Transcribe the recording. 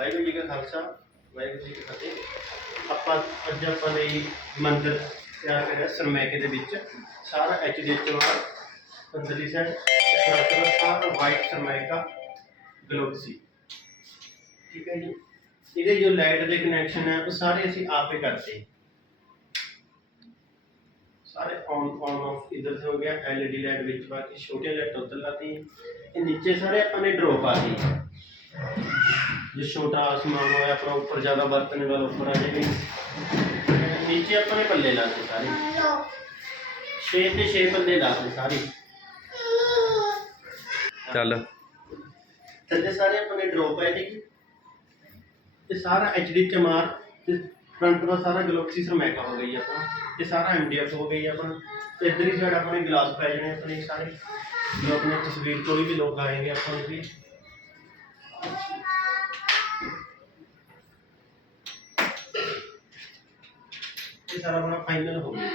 ਵਾਹਿਗੁਰੂ ਜੀ ਕਾ ਖਾਲਸਾ ਵਾਹਿਗੁਰੂ ਜੀ ਕੀ ਫਤਿਹ। ਆਪਾਂ ਨੇ ਮੰਦਿਰ ਤਿਆਰ ਕਰਿਆ ਸਰਮੈਕੇ ਦੇ ਵਿੱਚ ਸਾਰਾ HDHI ਅੰਦਰਲੀ ਸਾਈਡ ਸਾਰਾ वाइट ਸਰਮੈਕਾ ਗਲੋਬਸੀ। ठीक है जी। ਇਹਦੇ ਜੋ ਲਾਈਟ ਦੇ ਕਨੈਕਸ਼ਨ ਹੈ ਉਹ ਸਾਰੇ ਅਸੀਂ ਆਪੇ करते सारे ऑन ऑफ इधर से हो गया। LED लाइट विच बाकी छोटे लाइट उधर लाती है। नीचे सारे अपने ड्रॉप आती है जो छोटा आसमान हो अपना ऊपर ज़्यादा बरतने वाला ऊपर आ जाएगी। नीचे अपने पल्ले लाते सारे 6 से 6 पल्ले लाते सारे चल थले सारे अपने ड्रॉप है जी। सारा HD चमार फ्रंट का सारा गैलेक्सी सरमैका हो गई अपना ये सारा MDF हो गई अपना। तो इधर ही साइड अपने गिलास पै जाने अपने सारे जो अपने तस्वीर कोई भी लोग आएंगे अपने भी ये सारा अपना फाइनल हो गया।